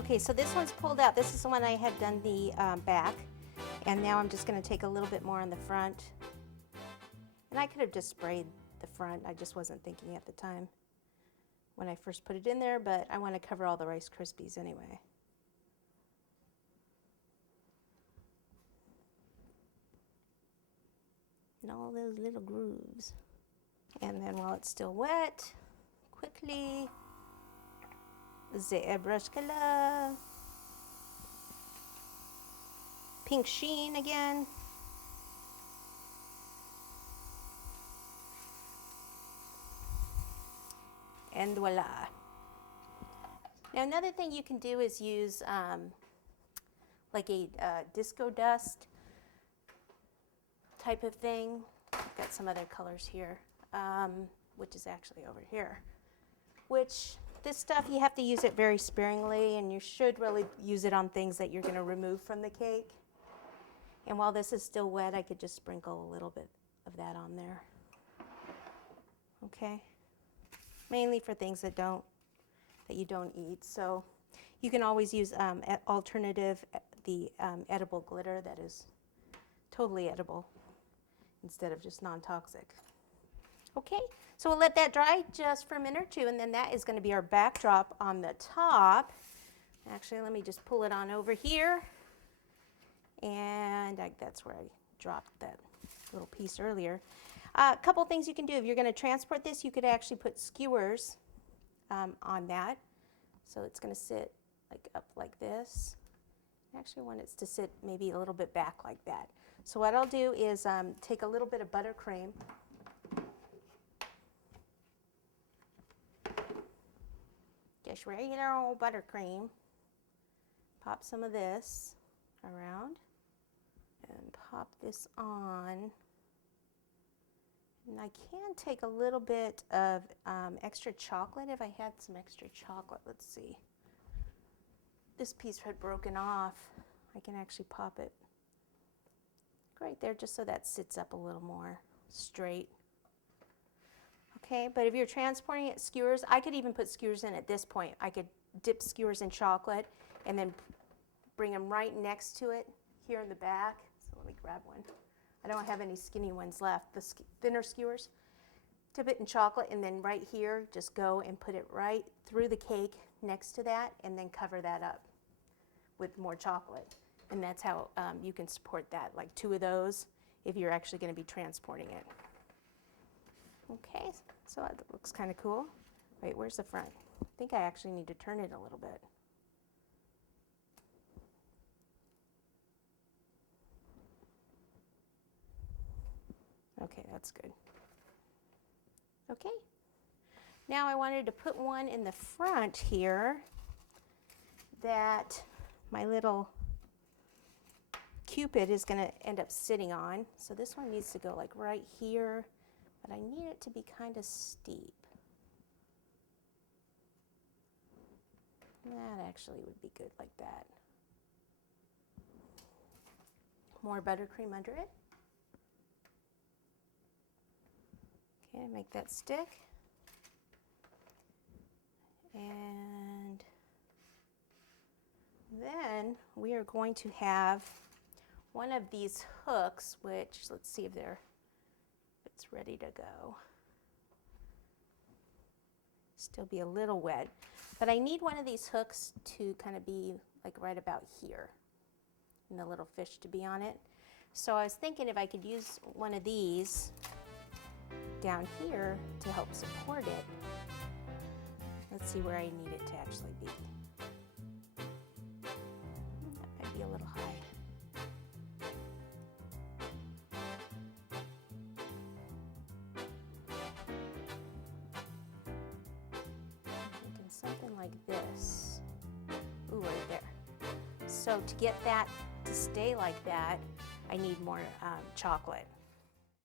Okay, so this one's pulled out. This is the one I had done the back. And now I'm just going to take a little bit more on the front. And I could have just sprayed the front. I just wasn't thinking at the time when I first put it in there, but I want to cover all the Rice Krispies anyway. And all those little grooves. And then while it's still wet, quickly, the airbrush color. Pink sheen again. And voila. Now another thing you can do is use like a disco dust type of thing. I've got some other colors here, which is actually over here. Which this stuff, you have to use it very sparingly, and you should really use it on things that you're going to remove from the cake. And while this is still wet, I could just sprinkle a little bit of that on there. Okay? Mainly for things that you don't eat. So you can always use alternative, the edible glitter that is totally edible instead of just non-toxic. Okay, so we'll let that dry just for a minute or two, and then that is going to be our backdrop on the top. Actually, let me just pull it on over here. And that's where I dropped that little piece earlier. A couple things you can do. If you're going to transport this, you could actually put skewers on that. So it's going to sit like up like this. I actually want it to sit maybe a little bit back like that. So what I'll do is take a little bit of buttercream. Just regular old buttercream. Pop some of this around and pop this on. And I can take a little bit of extra chocolate if I had some extra chocolate. Let's see. This piece had broken off. I can actually pop it right there just so that sits up a little more straight. Okay, but if you're transporting it, skewers, I could even put skewers in at this point. I could dip skewers in chocolate and then bring them right next to it here in the back. So let me grab one. I don't have any skinny ones left, the thinner skewers. Dip it in chocolate and then right here, just go and put it right through the cake next to that and then cover that up with more chocolate. And that's how you can support that, like 2 of those if you're actually going to be transporting it. Okay, so it looks kind of cool. Wait, where's the front? I think I actually need to turn it a little bit. Okay, that's good. Okay, now I wanted to put one in the front here that my little Cupid is going to end up sitting on. So this one needs to go like right here, but I need it to be kind of steep. That actually would be good like that. More buttercream under it. Okay, make that stick. And then we are going to have one of these hooks, which let's see if it's ready to go. Still be a little wet, but I need one of these hooks to kind of be like right about here and the little fish to be on it. So I was thinking if I could use one of these down here to help support it. Let's see where I need it to actually be. That might be a little high. Something like this. Ooh, right there. So to get that to stay like that, I need more chocolate.